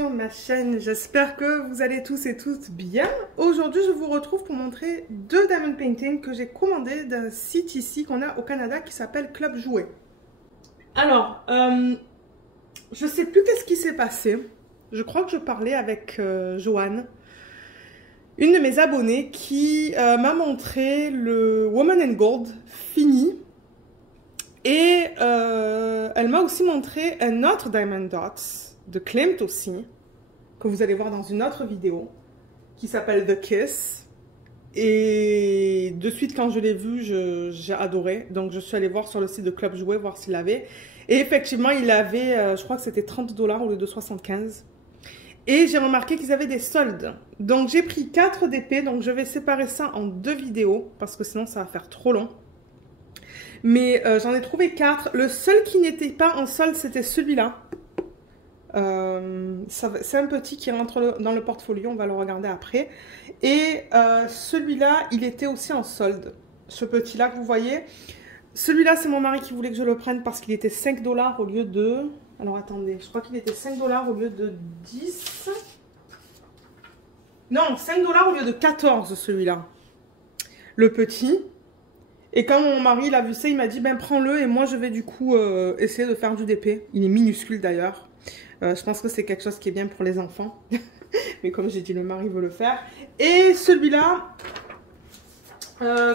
sur ma chaîne, j'espère que vous allez tous et toutes bien. Aujourd'hui je vous retrouve pour montrer deux diamond paintings que j'ai commandés d'un site ici qu'on a au Canada qui s'appelle Club Jouet. Alors, je sais plus qu'est-ce qui s'est passé. Je crois que je parlais avec Joanne, une de mes abonnées qui m'a montré le Woman in Gold fini. Et elle m'a aussi montré un autre Diamond Dots de Klimt aussi, que vous allez voir dans une autre vidéo, qui s'appelle The Kiss. Et de suite, quand je l'ai vu, j'ai adoré. Donc, je suis allée voir sur le site de Club Jouet, voir s'il avait. Et effectivement, il avait, je crois que c'était 30 $ au lieu de 75. Et j'ai remarqué qu'ils avaient des soldes. Donc, j'ai pris 4 DP. Donc, je vais séparer ça en 2 vidéos, parce que sinon, ça va faire trop long. Mais j'en ai trouvé 4. Le seul qui n'était pas en solde, c'était celui-là. C'est un petit qui rentre dans le portfolio, on va le regarder après. Et celui-là, il était aussi en solde. Ce petit-là que vous voyez. Celui-là, c'est mon mari qui voulait que je le prenne parce qu'il était 5 $ au lieu de... Alors attendez, je crois qu'il était 5 $ au lieu de 10. Non, 5 $ au lieu de 14, celui-là. Le petit. Et quand mon mari il a vu ça, il m'a dit ben prends-le et moi je vais du coup essayer de faire du DP. Il est minuscule d'ailleurs. Je pense que c'est quelque chose qui est bien pour les enfants. Mais comme j'ai dit, le mari veut le faire. Et celui-là,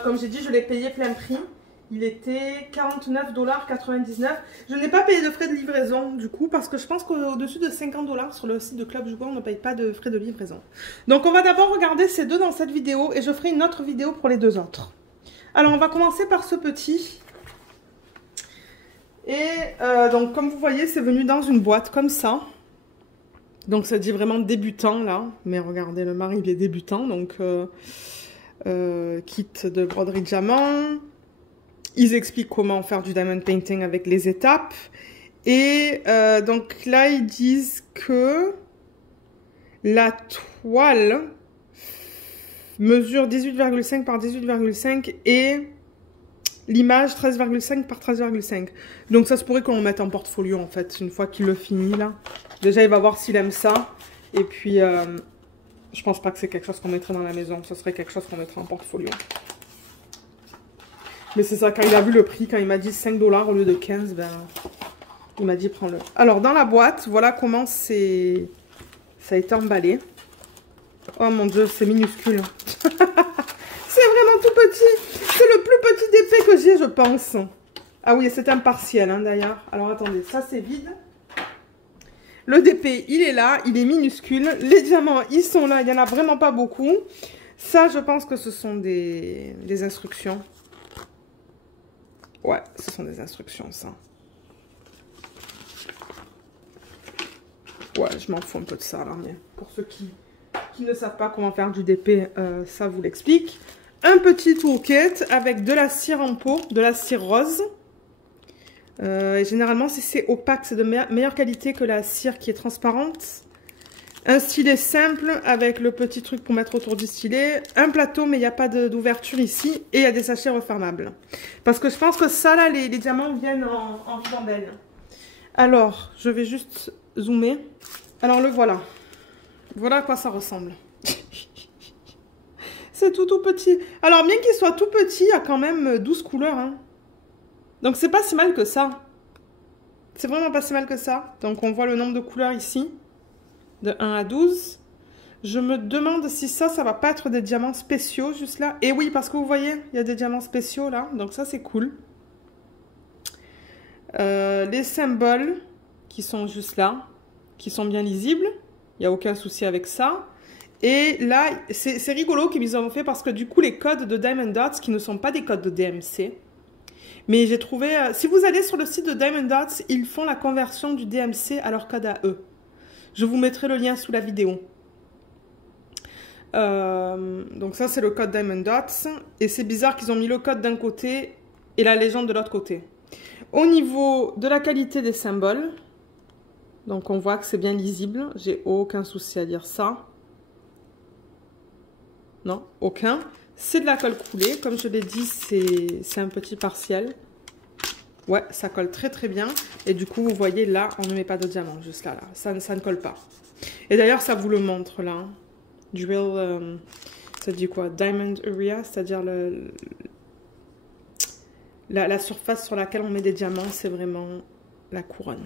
comme j'ai dit, je l'ai payé plein prix. Il était 49,99 $. Je n'ai pas payé de frais de livraison du coup parce que je pense qu'au-dessus de 50 $ sur le site de Club Jouet, on ne paye pas de frais de livraison. Donc on va d'abord regarder ces deux dans cette vidéo et je ferai une autre vidéo pour les deux autres. Alors on va commencer par ce petit. Et donc comme vous voyez, c'est venu dans une boîte comme ça. Donc ça dit vraiment débutant là. Mais regardez, le mari il est débutant. Donc kit de broderie diamant. Ils expliquent comment faire du diamond painting avec les étapes. Et donc là ils disent que la toile mesure 18,5 par 18,5 et l'image 13,5 par 13,5. Donc ça se pourrait qu'on le mette en portfolio en fait, une fois qu'il le finit là. Déjà il va voir s'il aime ça. Et puis je pense pas que c'est quelque chose qu'on mettrait dans la maison. Ce serait quelque chose qu'on mettrait en portfolio. Mais c'est ça, quand il a vu le prix, quand il m'a dit 5 $ au lieu de 15, ben il m'a dit prends-le. Alors dans la boîte, voilà comment ça a été emballé. Oh mon dieu, c'est minuscule. C'est vraiment tout petit. C'est le plus petit DP que j'ai, je pense. Ah oui, c'est un partiel hein, d'ailleurs. Alors attendez, ça c'est vide. Le DP, il est là, il est minuscule. Les diamants, ils sont là, il n'y en a vraiment pas beaucoup. Ça, je pense que ce sont des instructions. Ouais, ce sont des instructions, ça. Ouais, je m'en fous un peu de ça, là. Mais pour ceux qui ne savent pas comment faire du DP, ça vous l'explique. Un petit toolkit avec de la cire en pot, de la cire rose. Et généralement, si c'est opaque, c'est de meilleure qualité que la cire qui est transparente. Un stylet simple avec le petit truc pour mettre autour du stylet. Un plateau, mais il n'y a pas d'ouverture ici. Et il y a des sachets refermables. Parce que je pense que ça, là, les diamants viennent en ribambelle. Alors, je vais juste zoomer. Alors, le voilà. Voilà à quoi ça ressemble. C'est tout petit. Alors, bien qu'il soit tout petit, il y a quand même 12 couleurs. Hein. Donc, c'est pas si mal que ça. C'est vraiment pas si mal que ça. Donc, on voit le nombre de couleurs ici. De 1 à 12. Je me demande si ça va pas être des diamants spéciaux juste là. Et oui, parce que vous voyez, il y a des diamants spéciaux là. Donc, ça, c'est cool. Les symboles qui sont juste là. Qui sont bien lisibles. Il n'y a aucun souci avec ça. Et là, c'est rigolo qu'ils ont fait parce que du coup, les codes de Diamond Dots, qui ne sont pas des codes de DMC, mais j'ai trouvé... si vous allez sur le site de Diamond Dots, ils font la conversion du DMC à leur code à eux. Je vous mettrai le lien sous la vidéo. Donc ça, c'est le code Diamond Dots. Et c'est bizarre qu'ils ont mis le code d'un côté et la légende de l'autre côté. Au niveau de la qualité des symboles, donc on voit que c'est bien lisible. J'ai aucun souci à dire ça. Non, aucun. C'est de la colle coulée. Comme je l'ai dit, c'est un petit partiel. Ouais, ça colle très très bien. Et du coup, vous voyez là, on ne met pas de diamant juste là. Ça ne colle pas. Et d'ailleurs, ça vous le montre là. Drill, ça dit quoi? Diamond area, c'est-à-dire la surface sur laquelle on met des diamants, c'est vraiment la couronne.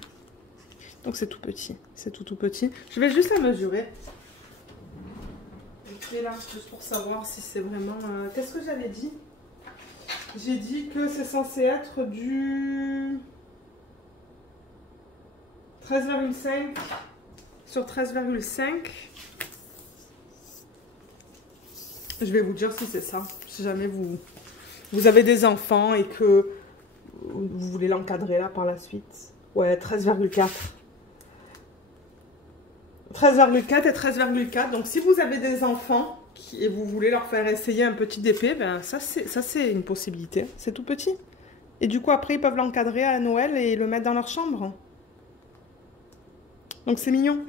Donc c'est tout petit, c'est tout petit. Je vais juste la mesurer. Et là, juste pour savoir si c'est vraiment... Qu'est-ce que j'avais dit? J'ai dit que c'est censé être du 13,5 sur 13,5. Je vais vous dire si c'est ça. Si jamais vous avez des enfants et que vous voulez l'encadrer là par la suite. Ouais, 13,4. 13,4 et 13,4. Donc si vous avez des enfants et vous voulez leur faire essayer un petit DP, ben ça c'est une possibilité. C'est tout petit. Et du coup après ils peuvent l'encadrer à Noël et le mettre dans leur chambre. Donc c'est mignon.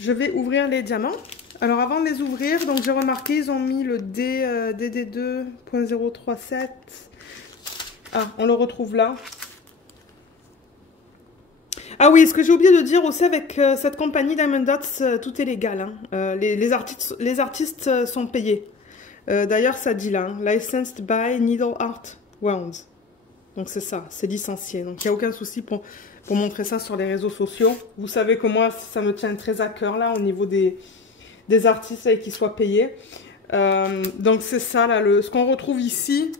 Je vais ouvrir les diamants. Alors avant de les ouvrir, donc j'ai remarqué ils ont mis le DD2.037. Ah, on le retrouve là. Ah oui, ce que j'ai oublié de dire aussi avec cette compagnie Diamond Dots, tout est légal. Hein. Les artistes sont payés. D'ailleurs, ça dit là, hein, licensed by Needle Art World. Donc c'est ça, c'est licencié. Donc il n'y a aucun souci pour montrer ça sur les réseaux sociaux. Vous savez que moi, ça me tient très à cœur là, au niveau des artistes et qu'ils soient payés. Donc c'est ça là, ce qu'on retrouve ici,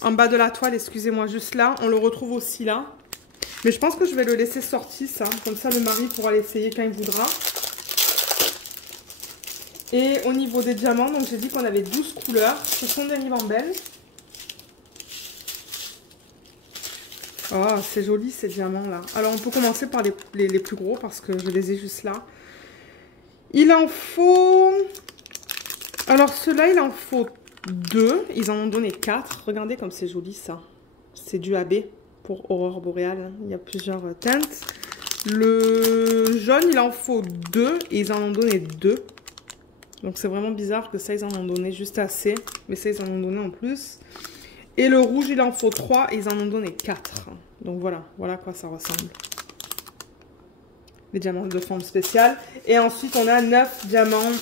en bas de la toile, excusez-moi, juste là, on le retrouve aussi là. Mais je pense que je vais le laisser sorti, ça. Comme ça, le mari pourra l'essayer quand il voudra. Et au niveau des diamants, donc j'ai dit qu'on avait 12 couleurs. Ce sont des ribambelles. Oh, c'est joli ces diamants-là. Alors, on peut commencer par les plus gros parce que je les ai juste là. Il en faut... Alors, ceux-là, il en faut 2. Ils en ont donné 4. Regardez comme c'est joli, ça. C'est du AB. Pour Aurore Boréale, il y a plusieurs teintes. Le jaune, il en faut 2 et ils en ont donné 2. Donc c'est vraiment bizarre que ça, ils en ont donné juste assez. Mais ça, ils en ont donné en plus. Et le rouge, il en faut 3 et ils en ont donné 4. Donc voilà, voilà à quoi ça ressemble. Les diamants de forme spéciale. Et ensuite, on a 9 diamants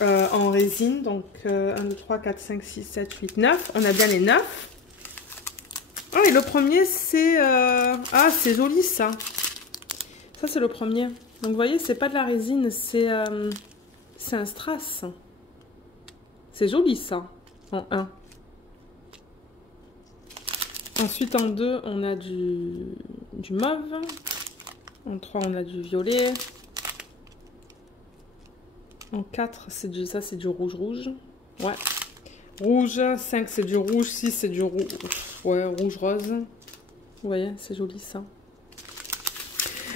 en résine. Donc 1, 2, 3, 4, 5, 6, 7, 8, 9. On a bien les 9. Ah, et le premier, c'est... Ah, c'est joli, ça. Ça, c'est le premier. Donc, vous voyez, c'est pas de la résine, c'est un strass. C'est joli, ça, en 1. Ensuite, en 2, on a du mauve. En 3, on a du violet. En 4, ça, c'est du rouge-rouge. Ouais. Rouge, 5 c'est du rouge, 6 c'est du rouge, ouais, rouge-rose. Vous voyez, c'est joli ça.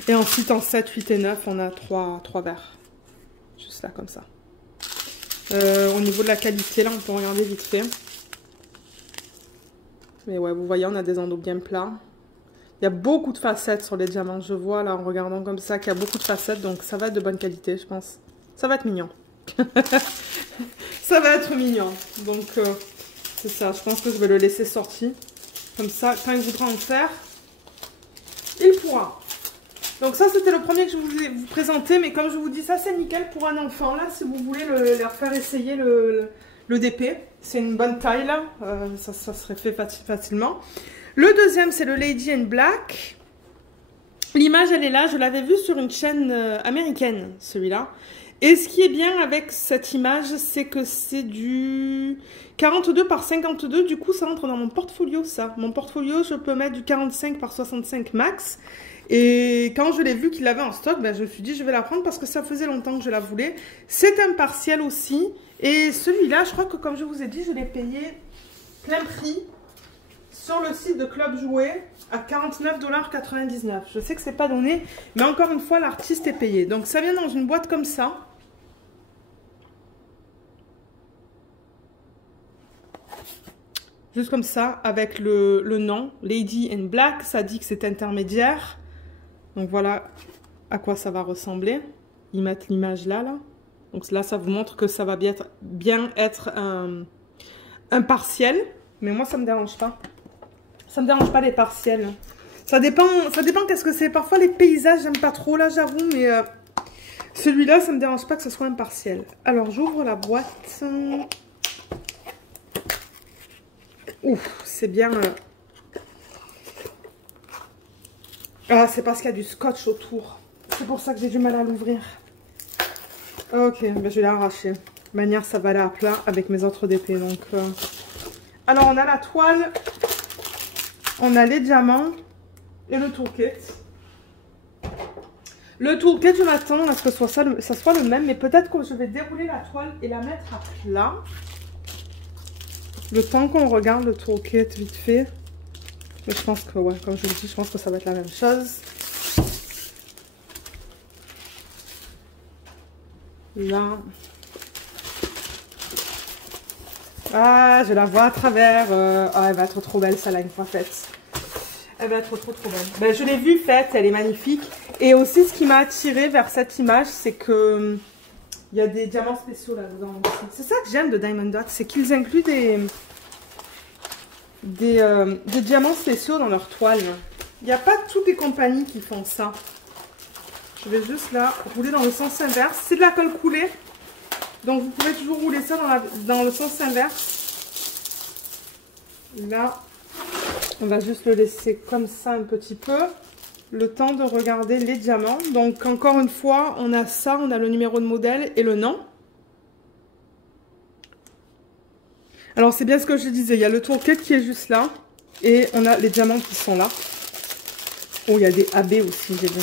Et ensuite en 7, 8 et 9, on a 3 verts. Juste là comme ça. Au niveau de la qualité, là, on peut regarder vite fait. Mais ouais, vous voyez, on a des endos bien plats. Il y a beaucoup de facettes sur les diamants. Je vois là en regardant comme ça qu'il y a beaucoup de facettes, donc ça va être de bonne qualité, je pense. Ça va être mignon. Ça va être mignon. Donc, c'est ça. Je pense que je vais le laisser sorti. Comme ça, quand il voudra en faire, il pourra. Donc ça, c'était le premier que je voulais vous présenter. Mais comme je vous dis, ça, c'est nickel pour un enfant. Là, si vous voulez leur faire essayer le DP. C'est une bonne taille, là. Ça serait fait facilement. Le deuxième, c'est le Lady in Black. L'image, elle est là. Je l'avais vue sur une chaîne américaine, celui-là. Et ce qui est bien avec cette image, c'est que c'est du 42 par 52. Du coup, ça entre dans mon portfolio, ça. Mon portfolio, je peux mettre du 45 par 65 max. Et quand je l'ai vu qu'il l'avait en stock, ben, je me suis dit, je vais la prendre parce que ça faisait longtemps que je la voulais. C'est un partiel aussi. Et celui-là, je crois que comme je vous ai dit, je l'ai payé plein prix sur le site de Club Jouet à 49,99 $. Je sais que c'est pas donné, mais encore une fois, l'artiste est payé. Donc, ça vient dans une boîte comme ça. Juste comme ça, avec le nom, Lady in Black, ça dit que c'est intermédiaire. Donc voilà à quoi ça va ressembler. Ils mettent l'image là, là. Donc là, ça vous montre que ça va bien être un partiel. Mais moi, ça me dérange pas. Ça me dérange pas les partiels. Ça dépend qu'est-ce que c'est. Parfois, les paysages, j'aime pas trop, là, j'avoue. Mais Celui-là, ça me dérange pas que ce soit impartiel. Alors, j'ouvre la boîte. Ouf, c'est bien... Ah, c'est parce qu'il y a du scotch autour. C'est pour ça que j'ai du mal à l'ouvrir. Ok, ben je vais l'arracher. De toute manière, ça va aller à plat avec mes autres DP. Donc, alors, on a la toile, on a les diamants et le toolkit. Le toolkit, je m'attends à ce que ça soit le même, mais peut-être que je vais dérouler la toile et la mettre à plat. Le temps qu'on regarde le toolkit vite fait. Mais je pense que, ouais, comme je vous dis, je pense que ça va être la même chose. Là. Ah, je la vois à travers. Ah, elle va être trop belle, celle-là, une fois faite. Elle va être trop belle. Ben, je l'ai vue faite, elle est magnifique. Et aussi, ce qui m'a attirée vers cette image, c'est que il y a des diamants spéciaux là-dedans aussi. C'est ça que j'aime de Diamond Dot, c'est qu'ils incluent des diamants spéciaux dans leur toile. Il n'y a pas toutes les compagnies qui font ça. Je vais juste là rouler dans le sens inverse. C'est de la colle coulée. Donc vous pouvez toujours rouler ça dans le sens inverse. Là, on va juste le laisser comme ça un petit peu. Le temps de regarder les diamants. Donc encore une fois, on a ça, on a le numéro de modèle et le nom. Alors c'est bien ce que je disais, il y a le toolkit qui est juste là. Et on a les diamants qui sont là. Oh, il y a des AB aussi, j'ai vu.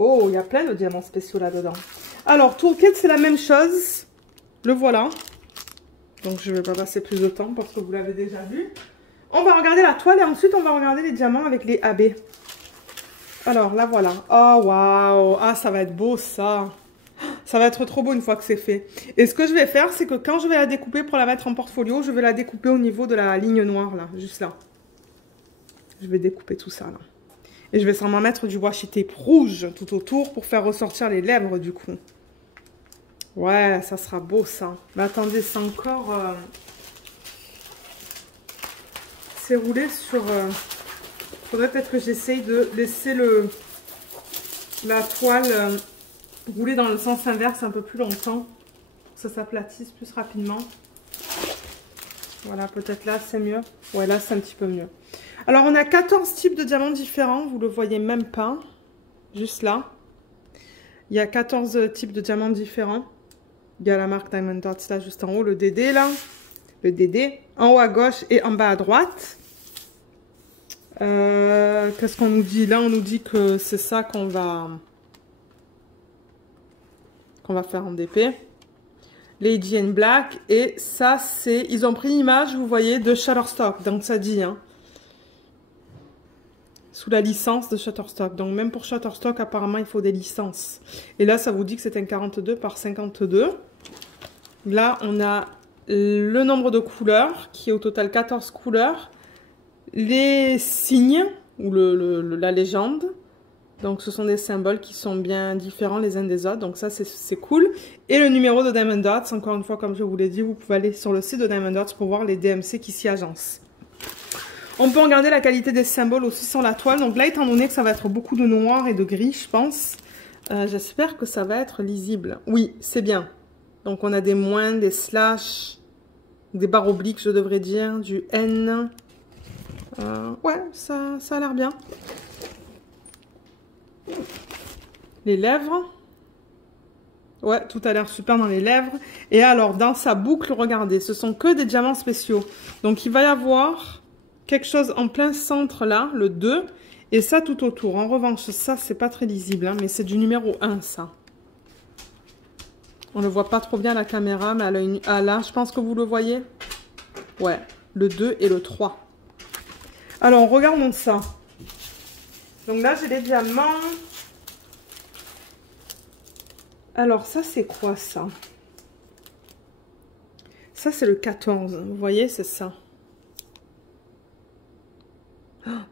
Oh, il y a plein de diamants spéciaux là-dedans. Alors, toolkit, c'est la même chose. Le voilà. Donc, je ne vais pas passer plus de temps parce que vous l'avez déjà vu. On va regarder la toile et ensuite, on va regarder les diamants avec les AB. Alors, là, voilà. Oh, waouh. Ah, ça va être beau, ça. Ça va être trop beau une fois que c'est fait. Et ce que je vais faire, c'est que quand je vais la découper pour la mettre en portfolio, je vais la découper au niveau de la ligne noire, là. Juste là. Je vais découper tout ça, là. Et je vais sûrement mettre du washi tape rouge tout autour pour faire ressortir les lèvres du coup. Ouais, ça sera beau ça. Mais attendez, c'est encore... c'est roulé sur... faudrait peut-être que j'essaye de laisser la toile rouler dans le sens inverse un peu plus longtemps. Pour que ça s'aplatisse plus rapidement. Voilà, peut-être là c'est mieux. Ouais, là c'est un petit peu mieux. Alors, on a 14 types de diamants différents. Vous ne le voyez même pas. Juste là. Il y a 14 types de diamants différents. Il y a la marque Diamond Dots là, juste en haut. Le DD là. Le DD. En haut à gauche et en bas à droite. Qu'est-ce qu'on nous dit? Là, on nous dit que c'est ça qu'on va faire en DP. Lady in Black. Et ça, c'est... Ils ont pris l'image, vous voyez, de Shutterstock. Donc, ça dit, hein. Sous la licence de Shutterstock. Donc, même pour Shutterstock, apparemment, il faut des licences. Et là, ça vous dit que c'est un 42 par 52. Là, on a le nombre de couleurs, qui est au total 14 couleurs. Les signes, ou la légende. Donc, ce sont des symboles qui sont bien différents les uns des autres. Donc, ça, c'est cool. Et le numéro de Diamond Dots, encore une fois, comme je vous l'ai dit, vous pouvez aller sur le site de Diamond Dots pour voir les DMC qui s'y agencent. On peut regarder la qualité des symboles aussi sur la toile. Donc là, étant donné que ça va être beaucoup de noir et de gris, je pense, j'espère que ça va être lisible. Oui, c'est bien. Donc on a des moins, des slash, des barres obliques, je devrais dire, du N. Ouais, ça a l'air bien. Les lèvres. Ouais, tout a l'air super dans les lèvres. Et alors, dans sa boucle, regardez, ce sont que des diamants spéciaux. Donc il va y avoir... quelque chose en plein centre là, le 2, et ça tout autour. En revanche, ça, c'est pas très lisible, hein, mais c'est du numéro 1, ça. On le voit pas trop bien à la caméra, mais à l'œil... Ah là, je pense que vous le voyez. Ouais, le 2 et le 3. Alors, regardons ça. Donc là, j'ai les diamants. Alors, ça, c'est quoi, ça? Ça, c'est le 14. Vous voyez, c'est ça.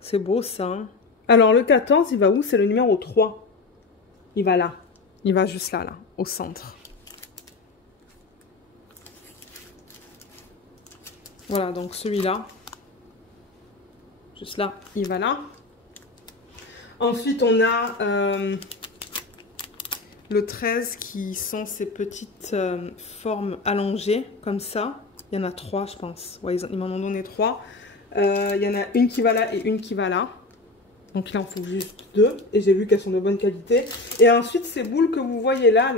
C'est beau ça. Hein. Alors le 14, il va où? C'est le numéro 3. Il va là. Il va juste là, au centre. Voilà, donc celui-là. Juste là, il va là. Ensuite, on a le 13 qui sont ces petites formes allongées, comme ça. Il y en a 3, je pense. Ouais, ils m'en ont donné 3. Il y en a une qui va là et une qui va là. Donc là, il en faut juste 2. Et j'ai vu qu'elles sont de bonne qualité. Et ensuite, ces boules que vous voyez là,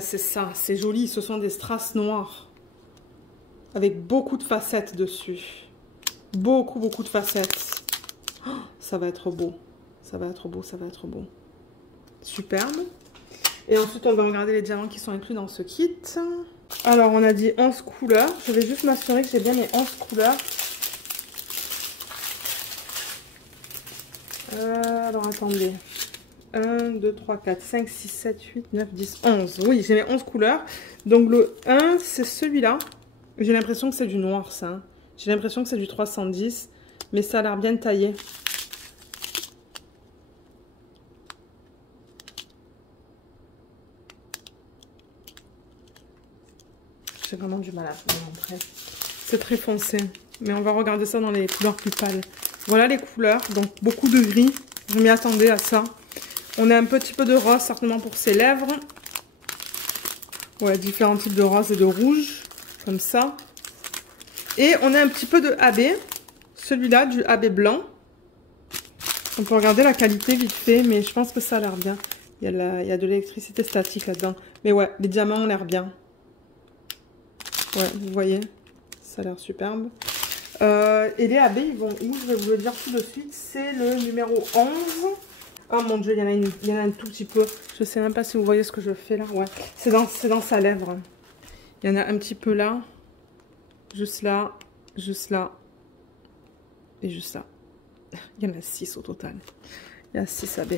c'est ça. C'est joli. Ce sont des strass noirs. Avec beaucoup de facettes dessus. Beaucoup de facettes. Oh, ça va être beau. Ça va être beau, ça va être beau. Superbe. Et ensuite, on va regarder les diamants qui sont inclus dans ce kit. Alors, on a dit 11 couleurs. Je vais juste m'assurer que j'ai bien les 11 couleurs. Alors, attendez. 1, 2, 3, 4, 5, 6, 7, 8, 9, 10, 11. Oui, j'ai mes 11 couleurs. Donc, le 1, c'est celui-là. J'ai l'impression que c'est du noir, ça. J'ai l'impression que c'est du 310. Mais ça a l'air bien taillé. J'ai vraiment du mal à vous montrer. C'est très foncé. Mais on va regarder ça dans les couleurs plus pâles. Voilà les couleurs. Donc beaucoup de gris. Je m'y attendais à ça. On a un petit peu de rose certainement pour ses lèvres. Ouais, différents types de rose et de rouge. Comme ça. Et on a un petit peu de AB. Celui-là, du AB blanc. On peut regarder la qualité vite fait. Mais je pense que ça a l'air bien. Il y a de l'électricité statique là-dedans. Mais ouais, les diamants ont l'air bien. Ouais, vous voyez, ça a l'air superbe. Et les AB, ils vont où? Je vais vous le dire tout de suite. C'est le numéro 11. Oh mon dieu, il y en a un tout petit peu. Je sais même pas si vous voyez ce que je fais là. Ouais, c'est dans sa lèvre. Il y en a un petit peu là. Juste là. Juste là. Et juste là. Il y en a 6 au total. Il y a 6 AB.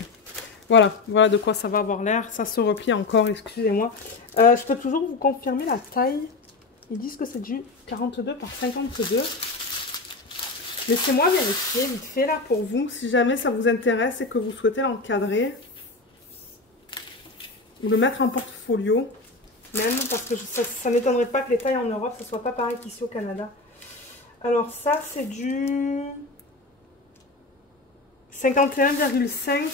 Voilà de quoi ça va avoir l'air. Ça se replie encore, excusez-moi. Je peux toujours vous confirmer la taille. Ils disent que c'est du 42 par 52. Laissez-moi vérifier vite fait là pour vous. Si jamais ça vous intéresse et que vous souhaitez l'encadrer. Ou le mettre en portfolio. Même parce que ça m'étonnerait pas que les tailles en Europe, ça soit pas pareil qu'ici au Canada. Alors ça c'est du 51,5.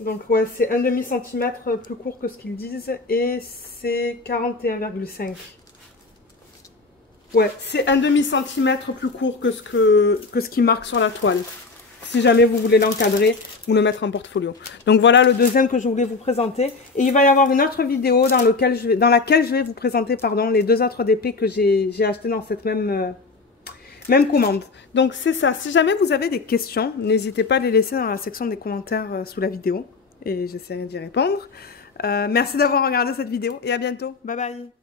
Donc ouais, c'est un demi-centimètre plus court que ce qu'ils disent et c'est 41,5. Ouais, c'est un demi-centimètre plus court que ce qui marque sur la toile. Si jamais vous voulez l'encadrer ou le mettre en portfolio. Donc voilà le deuxième que je voulais vous présenter. Et il va y avoir une autre vidéo dans laquelle je vais vous présenter les 2 autres DP que j'ai acheté dans cette même commande. Donc c'est ça. Si jamais vous avez des questions, n'hésitez pas à les laisser dans la section des commentaires sous la vidéo. Et j'essaierai d'y répondre. Merci d'avoir regardé cette vidéo et à bientôt. Bye bye.